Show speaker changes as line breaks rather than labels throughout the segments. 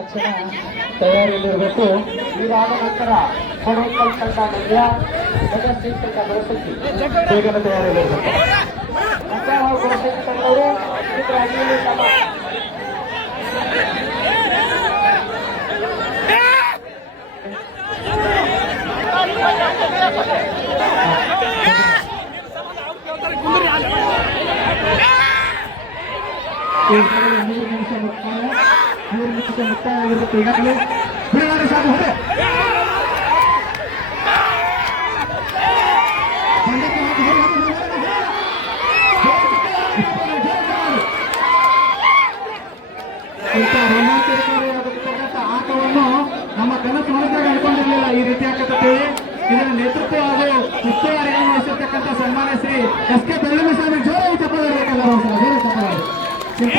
ಇದಾದ ತಕ್ಷಣ ತಯಾರಿಯಲ್ಲಿರಬೇಕು ಇದಾದ ನಂತರ ಕೊಡೋಕಲ್ ತಂಡ ಮಂಡ್ಯ ಜಗನ್ಸಿಂಗ್ ತಂಡ ಬೆಳಸಕ್ಕಿ ಬೇಗನೆ ತಯಾರಿಯಲ್ಲಿರಬೇಕು ಮಂಡ್ಯ ಹಾಗೂ ಬೆಳಸಕ್ಕಿ ತಂಡವರು ಇದರ ಅಡಿಯಲ್ಲಿ ತಮ್ಮ ಈಗಾಗಲೇ ಮೂರು ನಿಮಿಷ ಮುಕ್ತಾಯ ಮೂರು ನಿಮಿಷ ಮುಕ್ತಾಯ ಆಗಿರುತ್ತೆ ಈಗಾಗಲೇ ಬಿಡುಗಡೆ ಸಾಕು ಹೊಡೆ ಖಂಡಿತ ಹಾಕಿ ಹೊಡೆ, ಹೊಡೆ, ಹೊಡೆ, ಹೊಡೆ. ಇಂಥ ರೋಮಾಂಚನಕಾರಿಯಾಗಿರ್ತಕ್ಕಂಥ ಆಟವನ್ನು ನಮ್ಮ ಕನಸು ಮನಸ್ಸಾಗ ಅನ್ಕೊಂಡಿರ್ಲಿಲ್ಲ ಈ ರೀತಿ ಆಗತ್ತೆ ಇದರ ನೇತೃತ್ವ ಹಾಗೂ ಉಸ್ತುವಾರಿಯನ್ನು ವಹಿಸಿರ್ತಕ್ಕಂಥ ಸನ್ಮಾನ್ಯ ಶ್ರೀ ಎಸ್ ಕೆ ಬೆಳ್ಳಮಸ್ವಾಮಿ ಜೋರಾಗಿ ಚಪ್ಪಲಿರಬೇಕಲ್ಲ ಬೇರೆ ಚಪ್ಪಲಿ ಇಂಥ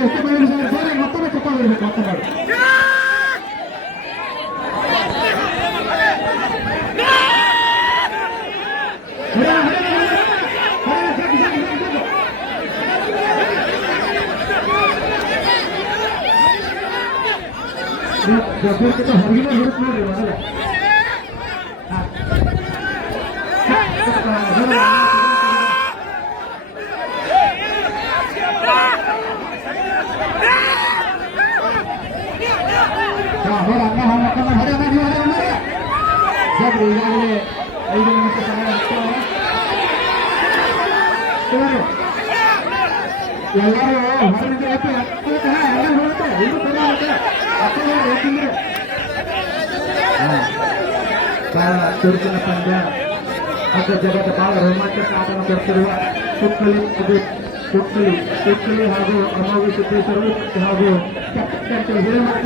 ಸನ್ಮಾನ್ಯ ಶ್ರೀ ಎಸ್ ಕೆ ಬೆಳ್ಳಮಸ್ವಾಮಿ ಜೋರಾಗಿ ಮತ್ತೊಮ್ಮೆ ಚಪ್ಪಲಿರಬೇಕು ಮತ್ತೊಮ್ಮೆ ಹೊಡೆ, ಹೊಡೆ, ಹೊಡೆ, ಹೊಡೆ, ಹೊಡೆ, ಸಾಕು, ಸಾಕು, ಸಾಕು, ಸಾಕು. ಜಬ್ಬರ್ಕಿಂತ ಹೊರಗಿನ ಹುಡುಕ್ ನೋಡ್ರಿ ಈಗಾಗಲೇ ಐದು ನಿಮಿಷ ಸಮಯ ಇವರು ಎಲ್ಲರೂ ಹೊರಗಿಂದ ಎದ್ದು ಎಲ್ಲರೂ ಹೋಗುತ್ತೆ ಇದು ಸರಿ ಆಗುತ್ತೆ ಅಪ್ಪ ಚುರುಕಿನ ಪಂದ್ಯ ಮತ್ತು ಜಗತ್ತ ಬಹಳ ರೋಮಾಂಚಕ ಆಟವನ್ನು ತೋರಿಸಿರುವ ಕುಕ್ಕಲಿ ಅದು ಕುಕ್ಕಲಿ ಕುಕ್ಕಲಿ ಹಾಗೂ ಅಮೋಘ ಸಿದ್ದೇಶ್ವರರು ಹಾಗೂ ಹಿರೇಮಠ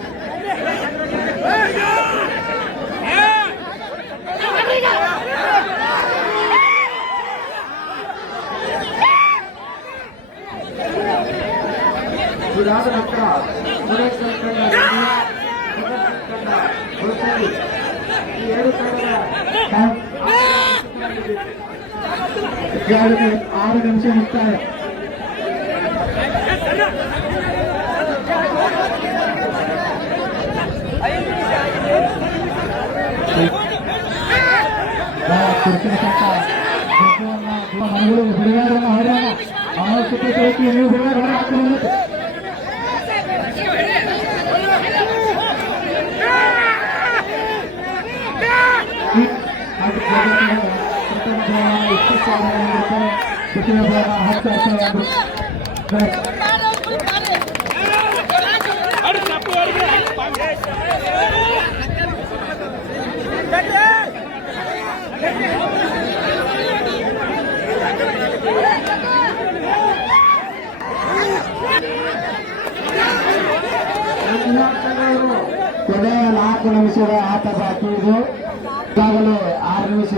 ಈಗಾಗಲೇ ಆರು ನಿಮಿಷ ಮುಕ್ತಾಯ ಬಹಳ ಚುರುಕಿನ ತಂಡ ಗೆದ್ದವನ್ನ ತುಂಬ ಮನೆಗಳು ಬಿಡುಗಾರವನ್ನು ಹೊಡೆಯೋಣ ಅವಶ್ಯಕತೆ ಐತಿ ನೀವು ಬಿಡುಗಾರ ಹೊರ ಹಾಕೊಂಡು ಪ್ರಥಮ ಬಹುಮಾನ ಇಪ್ಪತ್ತು ಸಾವಿರ ರೂಪಾಯಿ ದ್ವಿತೀಯ ಬಹುಮಾನ ಹತ್ತು ಸಾವಿರ ರೂಪಾಯಿ ಕೊನೆಯ ನಾಲ್ಕು ನಿಮಿಷದ ಆಟ ಬಾಕಿ ಇದು ಈಗಾಗಲೇ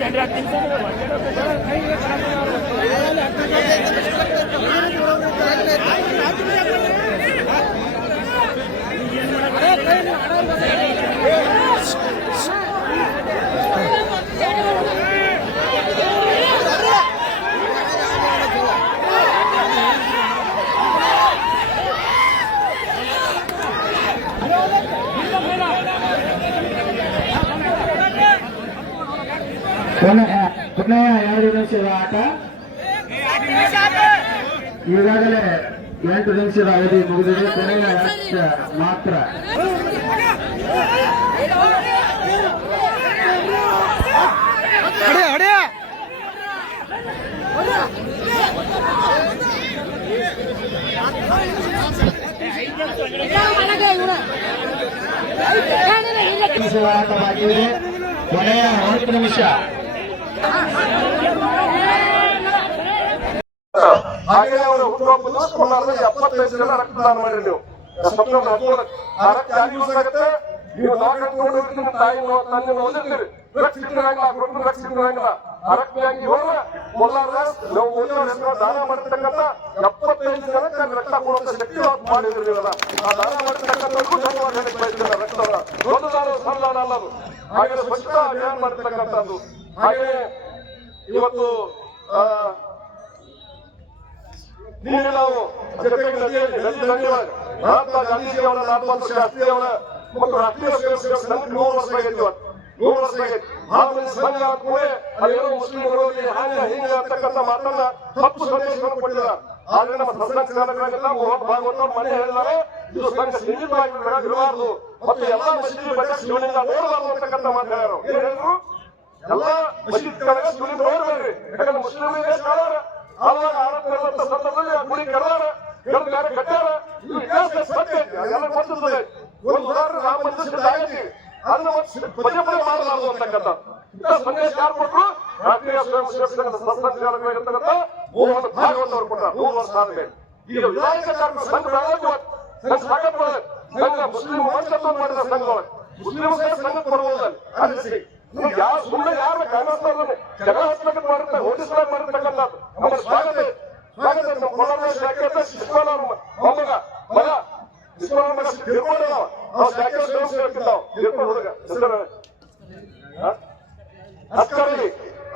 ದಂಡ ಎರಡು ನಿಮಿಷದ ಆಟ? ಈಗಾಗಲೇ ಎಂಟು ನಿಮಿಷದ ಅವಧಿ ಮುಗಿದಿದೆ. ಕೊನೆಯ ಅಷ್ಟ ಮಾತ್ರ.
ಅಡೆ ಅಡೆ
ನಿಮಿಷದ ಆಟ ಬಾಕಿ ಇದೆ ಕೊನೆಯ ಒಂಬತ್ತು ನಿಮಿಷ.
ಹಾಗೆ ಅವರು ಹುಟ್ಟುಹಬ್ಬದ ಕೋಲಾರದ ಎಪ್ಪತ್ತೈದು ರಕ್ತದಾನ ಆ ರಕ್ತ ಯಾಕೆ ಯೂಸ್ ಆಗುತ್ತೆ ನೀವು ನಿಮ್ಮ ತಾಯಿ ತಂದೆ ಓದಿರ್ತೀರಿ ಸಿಕ್ಕಿರಂಗಿಲ್ಲ ಹುಡುಗರು ರಕ್ತ ಆ ರಕ್ತ ನಾವು ದಾನ ಮಾಡಿರ್ತಕ್ಕಂಥ ರಕ್ತ ಕೊಡುವಂತ ಶಕ್ತಿ ನಾವು ಆ ದಾನ ಮಾಡಿರ್ತಕ್ಕಂಥವ್ರಿಗೂ ಧನ್ಯವಾದ ಹೇಳಕ್ಕೆ ಬಯಸ್ತೀನಿ ಆ ರಕ್ತದ ದೊಡ್ಡ ದಾನ ಸಣ್ಣ ದಾನ ಅದು ಸ್ವಚ್ಛತಾ ಅಭಿಯಾನ ಮಾಡಿರ್ತಕ್ಕಂಥದ್ದು ಹಾಗೆ ಇವತ್ತು ನಿನ್ನೆ ನಾವು ಜೊತೆಗೆ ನದಿಯಲ್ಲಿ ನದಿ ದಂಡೆಯೊಳಗೆ ಮಹಾತ್ಮ ಗಾಂಧೀಜಿ ಅವರ ಶಾಸ್ತ್ರಿಯವರ ಮತ್ತು ರಾಷ್ಟ್ರೀಯ ಸ್ವಯಂ ನೂರು ವರ್ಷ ಆಗೈತಿ ನೂರು ಹಾಂಗ ಹಿಂಗ ಅಂತಕ್ಕಂಥ ಆದ್ರೆ ನಮ್ಮ ಸದನ ಭಾಗವತ್ ಅವ್ರ ಮನೆ ಹೇಳಿದ್ದಾರೆ. ಇದು ಸಂಘ ಸೀಮಿತವಾಗಿ ಇರಬಾರ್ದು ಮತ್ತು ಎಲ್ಲಾ ಮಸೀದಿ ಬಗ್ಗೆ ಶಿವಲಿಂಗ ನೋಡಬಾರ್ದು ಅಂತಕ್ಕಂಥ ಮಾತು ಏನ್ ಹೇಳಿದ್ರು? ಎಲ್ಲ ಮಸೀದಿ ಕೆಳಗೆ ಶಿವಲಿಂಗ ನೋಡ್ಬೇಡ್ರಿ ಯಾಕಂದ್ರೆ ಮುಸ್ಲಿಮರಿಗೆ ಕಾಲಾರ ಆವಾಗ ಸಂದರ್ಭದಲ್ಲಿ ಆ ಗುಡಿ ಕೆಡದಾರ ಕೆಡದ ಬೇರೆ ಕಟ್ಟಾರ ಇದು ಗೊತ್ತಿರ್ತದೆ ಒಂದು ರಾಮ ಮಂದಿರ ಆಗೈತಿ ಪದೇ ಪದೇ ಮಾಡಲಾರದು ಅಂತಕ್ಕಂಥ. ಇಂಥ ಸಂದೇಶ ಯಾರು ರಾಷ್ಟ್ರೀಯ ಸ್ವಯಂ ಸೇವಕ ಸಂಸ್ಥಾನವಾಗಿರ್ತಕ್ಕಂಥ ಮೋಹನ್ ಅವರು ವರ್ಷ ಆದ್ಮೇಲೆ. ಈಗ ವಿನಾಯಕ ಕಾರ್ಮಿಕ ಸಂಘ ಸಂಘ ಬೆಳೆದ ಸಂಘ ಮುಸ್ಲಿಂ ಮಾಡಿದ ಸಂಘ ಮುಸ್ಲಿಂ ಸಂಘ ಯಾವ ಸುಮ್ಮನೆ ಯಾರು ಕಾಂಗ್ರೆಸ್ ಜಗಳ ಮಾಡಿರ್ತಾರೆ ಓಡಿಸ್ಲಾಗ ಮಾಡಿರ್ತಕ್ಕಂಥದ್ದು ನಮ್ಮ ಸ್ವಾಗತ. ಸ್ವಾಗತ. ನಮ್ಮ ಕೊಲಾರ ಶಾಖೆ ಇಸ್ಮಾಲ್ ಅವ್ರ ಮೊಮ್ಮಗ. ಮಗ ಇಸ್ಮಾಲ್ ಮಗ ತಿರ್ಕೊಂಡು ನಾವು ಶಾಖೆ ಸೇವಿಸ್ಬೇಕಿದ್ದಾವ ತಿಳ್ಕೊಂಡು ಹುಡುಗ. ಅಸ್ಕರಲ್ಲಿ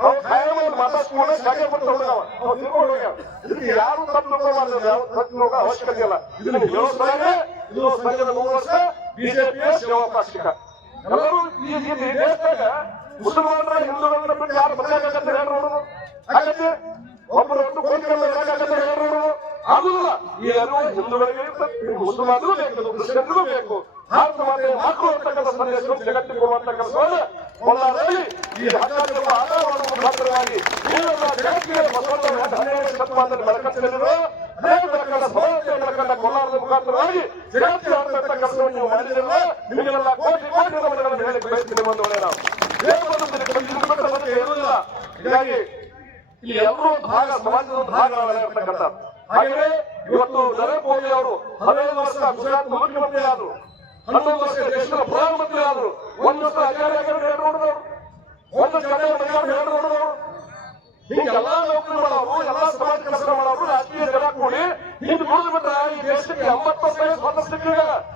ಅವ್ರು ಕಾಯಂ ಒಂದು ಮಾತಾಡ್ಸ್ಕೊಂಡು ಶಾಖೆ ಬಿಟ್ಟು ಹುಡುಗವ ಅವ್ರು ತಿರ್ಕೊಂಡು ಹೋಗ್ಯಾವ. ಇದಕ್ಕೆ ಯಾರು ತಪ್ಪು ತಿಳ್ಕೊಬಾರ್ದು ಯಾವ ತಪ್ಪು ನೋಡೋ ಅವಶ್ಯಕತೆ ಇಲ್ಲ. ಇದು ನಿಮ್ಗೆ ಹೇಳೋ ಸಲಹೆ ಇದು ಸಂಘದ ಮೂರು ವರ್ಷ ಬಿಜೆಪಿಯ ಸೇವಾಪಾಕ್ಷಿಕ ಎಲ್ಲರೂ ಈ ದೇಶದಾಗ ಮುಸಲ್ಮಾನರ, ಹಿಂದೂಗಳನ್ನ ಬಿಟ್ಟು ಯಾರು ಬದಲಾಗತ್ತೆ ಹೇಳಿ ನೋಡೋದು ಹಾಗತ್ತೆ ಒಬ್ಬರು ಒಂದು ಕೋಟಿಗಳನ್ನ ಬದಲಾಗತ್ತೆ ಹೇಳಿ ನೋಡೋದು ಆಗುದಿಲ್ಲ ಈ ಅರಿವು ಹಿಂದೂಗಳಿಗೆ ಬೇಕು ಕ್ರಿಶ್ಚಿಯನ್ರಿಗೂ ಬೇಕು. ಭಾರತ ಮಾತೆಯ ಮಕ್ಕಳು ಅಂತಕ್ಕಂಥ ಸಂದೇಶವನ್ನು ಜಗತ್ತಿಗೆ ಕೊಡುವಂತ ಕೆಲಸವನ್ನು ಕೋಲಾರದಲ್ಲಿ ಈ ಹಕ್ಕಾಗಿರುವ ಆಧಾರವನ್ನು ಮುಖಾಂತರವಾಗಿ ನೀವೆಲ್ಲ ಜಗತ್ತಿಗೆ ಬಸವಣ್ಣ ಹನ್ನೆರಡನೇ ಶತಮಾನದಲ್ಲಿ ಮುಖಾಂತರವಾಗಿ ಆಡ್ತಕ್ಕಂಥ ಕೆಲಸವನ್ನು ನೀವು ಮಾಡಿದಿರಲ್ಲ ನಿಮಗೆಲ್ಲ ಕೋಟಿ ಕೋಟಿ ನಮಗಳನ್ನು ಹೇಳಕ್ಕೆ ಬಯಸ್ತೀನಿ ಒಂದು ವೇಳೆ ನಾವು. ಇರುವುದಿಲ್ಲ ಹೀಗಾಗಿ ಇಲ್ಲಿ ಎಲ್ಲರೂ ಭಾಗ, ಸಮಾಜದ ಒಂದು ಭಾಗ ಇರ್ತಕ್ಕಂಥದ್ದು ಹಾಗೆಯೇ ಇವತ್ತು ನರೇಂದ್ರ ಮೋದಿ ಅವರು ಹದಿನೈದು ವರ್ಷ ಗುಜರಾತ್ ಮುಖ್ಯಮಂತ್ರಿ ಆದರು, ಹನ್ನೊಂದು ವರ್ಷ ದೇಶದ ಪ್ರಧಾನಮಂತ್ರಿ ಆದರು, ಒಂದು ವರ್ಷ ಅಧಿಕಾರಿ ಆಗಿರೋ ಹೇಳಿ ನೋಡಿದವರು ಒಂದು ನೋಡಿದವರು ಹಿಂಗೆ ಎಲ್ಲಾ ನೌಕರಿ ಮಾಡೋರು, ಎಲ್ಲಾ ಸಮಾಜ ಕೆಲಸ ಮಾಡೋರು, ರಾಜಕೀಯ ಜನ ಕೂಡಿ ಹಿಂದೆ ದುಡಿದು ಬಿಟ್ರೆ ಈ ದೇಶಕ್ಕೆ ಎಂಬತ್ತು ವರ್ಷ ಸ್ವಾತಂತ್ರ್ಯ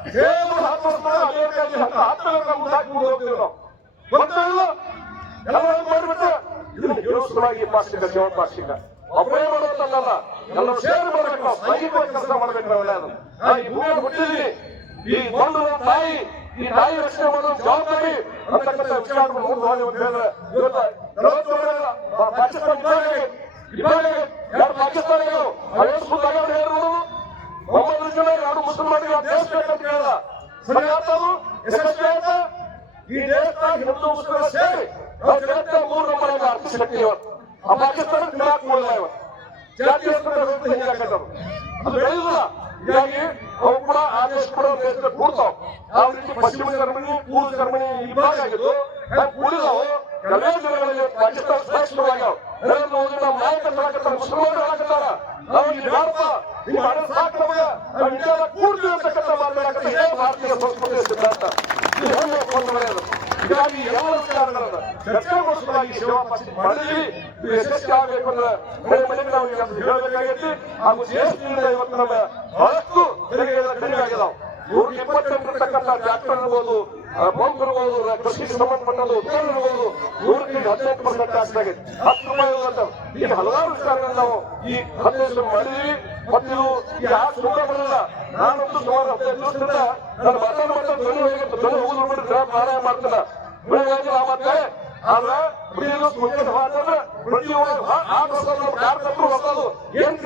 ಕೇವಲ ಹತ್ತು ವರ್ಷ ಅಮೆರಿಕಾಗಿ ಹತ್ತು ಹತ್ತು ಮುಂದಾಗಿ ಮುಂದೆ ಹೋಗ್ತೀವಿ ನಾವು ಗೊತ್ತಿಲ್ಲ ಎಲ್ಲ ಒಬ್ಬರೇ ಮಾಡೋದಲ್ಲ ಎಲ್ಲರೂ ಸೇರಿ ಮಾಡ್ಬೇಕು. ನಾವು ಸೈನಿಕವಾಗಿ ಕೆಲಸ ಮಾಡ್ಬೇಕು ನಾವೆಲ್ಲ. ಈ ಭೂಮಿಯಲ್ಲಿ ಈ ಒಂದು ತಾಯಿ, ಈ ತಾಯಿ ರಕ್ಷಣೆ ಮಾಡೋ ಜವಾಬ್ದಾರಿ ಅಂತಕ್ಕಂಥ ವಿಚಾರ ಮುಂದೆ ಅಂತ ಹೇಳಿದ್ರೆ ಇವತ್ತು ನಲವತ್ತೇಳು ಪಾಕಿಸ್ತಾನ ಇಬ್ಬಾಗ ಎರಡು ಪಾಕಿಸ್ತಾನಿಗಳು ಒಂಬತ್ತು ಜನ ಎರಡು ಮುಸಲ್ಮಾನಿಗೆ ಆ ದೇಶ ಬೇಕಂತ ಹೇಳಿದ ಸರಿ ಆತದು ಎಸ್ ಆಯ್ತಾ ಈ ದೇಶದಾಗ ಹಿಂದೂ ಮುಸ್ಲಿಮರು ಸೇರಿ ನಾವು ಜಗತ್ತಿನ ಮೂರು ನಂಬರ್ ಆಗಿ ಆರ್ಥಿಕ ಶಕ್ತಿ ಇವತ್ತು ಆ ಪಾಕಿಸ್ತಾನ ತಿನ್ನಾಕ್ ಮೂಲ ಇವತ್ತು ಜಾತಿ ವ್ಯವಸ್ಥೆ ಹಿಂಗಾಕತ್ತವು ಅದು ಬೆಳೆಯುದಿಲ್ಲ ಹೀಗಾಗಿ ಅವು ಕೂಡ ಆ ದೇಶ ಕೂಡ ದೇಶದಲ್ಲಿ ಕೂಡ್ತಾವ್ ಯಾವ ರೀತಿ ಪಶ್ಚಿಮ ಜರ್ಮನಿ ಪೂರ್ವ ಜರ್ಮನಿ ವಿಭಾಗ ಆಗಿದ್ದು ನಾವು ಕೆಲವೇ ದಿನಗಳಲ್ಲಿ ಪಾಕಿಸ್ತಾನ ಸುರಕ್ಷಿತವಾಗ್ಯಾವ ನರೇಂದ್ರ ಮೋದಿ ನಮ್ಮ ನಾಯಕ ಹೇಳಕತ್ತಾರ ಮುಸ್ಲಿಮರು ನಾವು ಇಲ್ಲಿ ಇಲ್ಲಿ ಮಾಡಿದ್ರೆ ಸಾಕು ನಮಗೆ ನಾವು ಇಂಡಿಯಾದ ಭಾರತೀಯ ಸಂಸ್ಕೃತಿಯ ಸಿದ್ಧಾಂತ. ಒಂದು ಒಳ್ಳೆಯದು ಹೀಗಾಗಿ ಎಲ್ಲ ವಿಚಾರಗಳನ್ನ ಚರ್ಚೆಗೋಸ್ಕರವಾಗಿ ಯಶಸ್ವಿ ಆಗಬೇಕು ಅಂದ್ರೆ ಮನೆ ಮನೆಗೆ ನಾವು ಹೇಳಬೇಕಾಗೈತಿ ಹಾಗೂ ದೇಶದಿಂದ ಇವತ್ತು ನಮ್ಮ ಬಹಳಷ್ಟು ಬೆಲೆಗಳ ಕಡಿಮೆ ಆಗಿದಾವೆ ನೂರ ಇಪ್ಪತ್ತೆಂಟು ಇರ್ತಕ್ಕಂಥ ಟ್ರ್ಯಾಕ್ಟರ್ ಇರ್ಬೋದು ಪಂಪ್ ಇರ್ಬೋದು ಕೃಷಿಗೆ ಸಂಬಂಧಪಟ್ಟದ್ದು ಉತ್ತರ ಇರ್ಬೋದು ನೂರಕ್ಕೆ ಹದಿನೆಂಟು ಪರ್ಸೆಂಟ್ ಟ್ಯಾಕ್ಸ್ ಆಗಿದೆ. ಹತ್ತು ರೂಪಾಯಿ ಇರುವಂತ ಈಗ ಹಲವಾರು ವಿಚಾರಗಳನ್ನು ನಾವು ಈ ಹದಿನೈದು ಮಾಡಿದ್ವಿ ಮತ್ತು ಇದು ಯಾರು ಸುಖ ಬರಲಿಲ್ಲ ನಾನಂತೂ ಸುಮಾರು ಹದಿನೈದು ದಿವಸದಿಂದ ನನ್ನ ಮಾತಾಡ ಮಾತಾಡ ಧ್ವನಿ ಹೋಗಿತ್ತು ಧ್ವನಿ ಹೋಗುದು ಬಿಟ್ಟು ಪ್ರಾಣಾಯಾಮ ಮಾಡ್ತಿಲ್ಲ. ಬೆಳಗಾಗಿ ನಾವು ಮತ್ತೆ ಆದ್ರೆ ಆಟ ಹೊಸದು. ಏನ್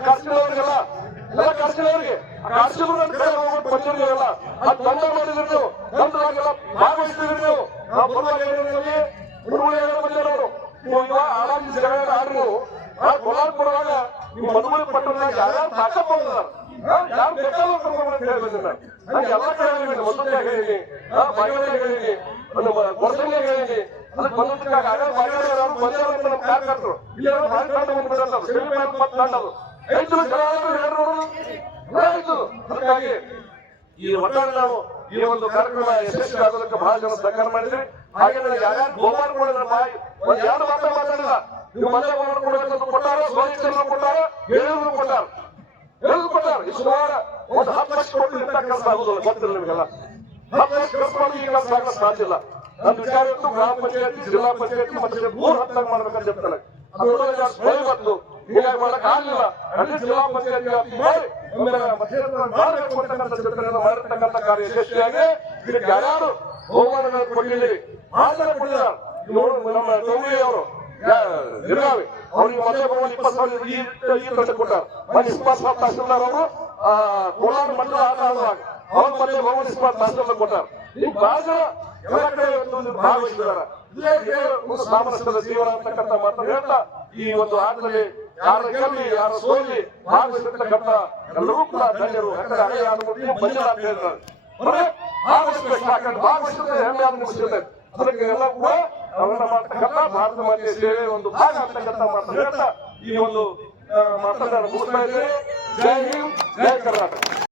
ಕಾರ್ಸಿದವರಿಗೆಲ್ಲ ಎಲ್ಲ ಆ ಕಾರ್ಸಿದ್ರು ಕಡೆ ಹೋಗ್ಬಿಟ್ಟು ಬಂದಿರಲಿಲ್ಲ ಅದು ದಂಡ ಮಾಡಿದ್ರು ದಂಡದಾಗೆಲ್ಲ ಭಾಗವಹಿಸಿದ್ರು ನೀವು ನಾವು ಬರುವಾಗ ಏನಿದೆ ಹುಡುಗರು ಹೇಳೋ ಬಂದಿರೋರು ನೀವು ಇವಾಗ ಆರಾಮ್ ಜಗಳ ಆಡ್ರಿ. ಆ ಕೋಲಾರ ಬರುವಾಗ ನೀವು ಮದುವೆ ಪಟ್ಟಣದಾಗ ಯಾರ್ಯಾರು ಸಾಕಪ್ಪ ಯಾರು ಬೇಕಾದ್ರೂ ಅಂತ ಹೇಳಿ ಬಂದಿದ್ದಾರೆ ನಾನು ಎಲ್ಲ ಕಡೆ ಹೇಳಿದ್ದೀನಿ ಮೊದಲನೇ ಹೇಳಿದ್ದೀನಿ ಬಾಗಿಲೇ ಹೇಳಿದ್ದೀನಿ ವರ್ಷನೇ ಹೇಳಿದ್ದೀನಿ ಅದಕ್ಕೆ ಬಂದಕ್ಕಾಗ ಆಗ ಬಾಗಿಲೇ ಯಾರು ಬಂದಿರೋ ಕಾರ್ಯಕರ್ತರು ಇಲ್ಲಿ ಯಾರೋ ಮತ್ತೆ ತಂಡ ಅದು ಐದು ಹೇಳಿದ್ರು. ಈ ಒಟ್ಟಾರೆ ನಾವು ಈ ಒಂದು ಕಾರ್ಯಕ್ರಮ ಯಶಸ್ವಿ ಆಗೋದಕ್ಕೆ ಬಹಳ ಜನ ಸಹಕಾರ ಮಾಡಿದ್ರಿ ಹಾಗೆ ನನಗೆ ಯಾರ್ಯಾರು ಬಹುಮಾನ ಕೊಡಿದ್ರೆ ಬಾಯಿ ಒಂದ್ ಎರಡು ಮಾತ್ರ ಮಾತಾಡಿಲ್ಲ ನೀವು ಮನೆ ಬಹುಮಾನ ಕೊಡಬೇಕಂತ ಕೊಟ್ಟಾರ ಸ್ವಾಧೀನ ಕೊಟ್ಟಾರ ಹೇಳಿದ್ರು ಕೊಟ್ಟಾರ? ಹೇಳಿದ್ರು ಕೊಟ್ಟಾರ? ಈ ಸುಮಾರು ಒಂದು ಹತ್ತು ಲಕ್ಷ ಕೊಟ್ಟು ಇಂಥ ಕೆಲಸ ಆಗುದಿಲ್ಲ ಗೊತ್ತಿಲ್ಲ ನಿಮಗೆಲ್ಲ. ಹತ್ತು ಲಕ್ಷ ಖರ್ಚು ಮಾಡಿ ಈಗ ಸಾಕಲು ಸಾಧ್ಯ ಇಲ್ಲ. ನನ್ನ ವಿಚಾರ ಇತ್ತು ಗ್ರಾಮ ಪಂಚಾಯತ್, ಜಿಲ್ಲಾ ಪಂಚಾಯತ್, ಮತ್ತೆ ಮೂರು ಹತ್ತಾಗ ಮಾಡ್ಬೇಕಂತ ಹೇಳ್ತಾನೆ ಅದು ಬಂತು ಹೀಗಾಗಿ ಮಾಡಕ್ ಆಗಲಿಲ್ಲ. ಜಿಲ್ಲಾ ಪಂಚಾಯತಿ ಮಾಡಿ ಆಮೇಲೆ ಮಧ್ಯಂತರ ಮಾಡ್ಬೇಕು ಅಂತಕ್ಕಂಥ ಚಿಂತನೆಯನ್ನು ಮಾಡಿರ್ತಕ್ಕಂಥ ಕಾರ್ಯ ಯಶಸ್ವಿಯಾಗಿ ಇದಕ್ಕೆ ಯಾರ್ಯಾರು ಬಹುಮಾನಗಳನ್ನು ಕೊಟ್ಟಿದ್ದೀರಿ? ಮಾತ್ರ ಇವ್ರು ನಮ್ಮ ಅವ್ರಿಗೆ ಮದುವೆ ಬಹುಮಾನ ಸಾವಿರ ಈ ಈ ತಂಡ ಕೊಟ್ಟಾರ. ಮತ್ತೆ ಆ, ಕೋಲಾರ ಮಂಡಲ ಆಟ ಆಡುವಾಗ ಅವ್ರ ತಹಸೀಲ್ದಾರ್ ಕೊಟ್ಟಾರ. ಬಹಳ ಎಲ್ಲ ಕಡೆ ಒಂದು ಭಾಗವಹಿಸಿದಾರ ಇಲ್ಲೇ ಸಾಮರಸ್ಯದ ಜೀವನ ಅಂತಕ್ಕಂಥ ಮಾತನ್ನು ಹೇಳ್ತಾ ಈ ಒಂದು ಆಟದಲ್ಲಿ ಯಾರ ಯಾರು ಸೋಲಿ ಭಾಗವಹಿಸಿರ್ತಕ್ಕಂಥ ಎಲ್ಲರೂ ಕೂಡ ಧನ್ಯರು. ಯಾಕಂದ್ರೆ ಹಳೆಯ ಹೆಮ್ಮೆ ಕೂಡ ಭಾರತ ಮಾತೆಯ ಸೇವೆ ಒಂದು ಭಾಗ ಆಗ್ತಕ್ಕಂಥ ಈ ಒಂದು ಮಾತನ್ನ ಜೈ ಹಿಂದ್, ಜೈ ಕರ್ನಾಟಕ.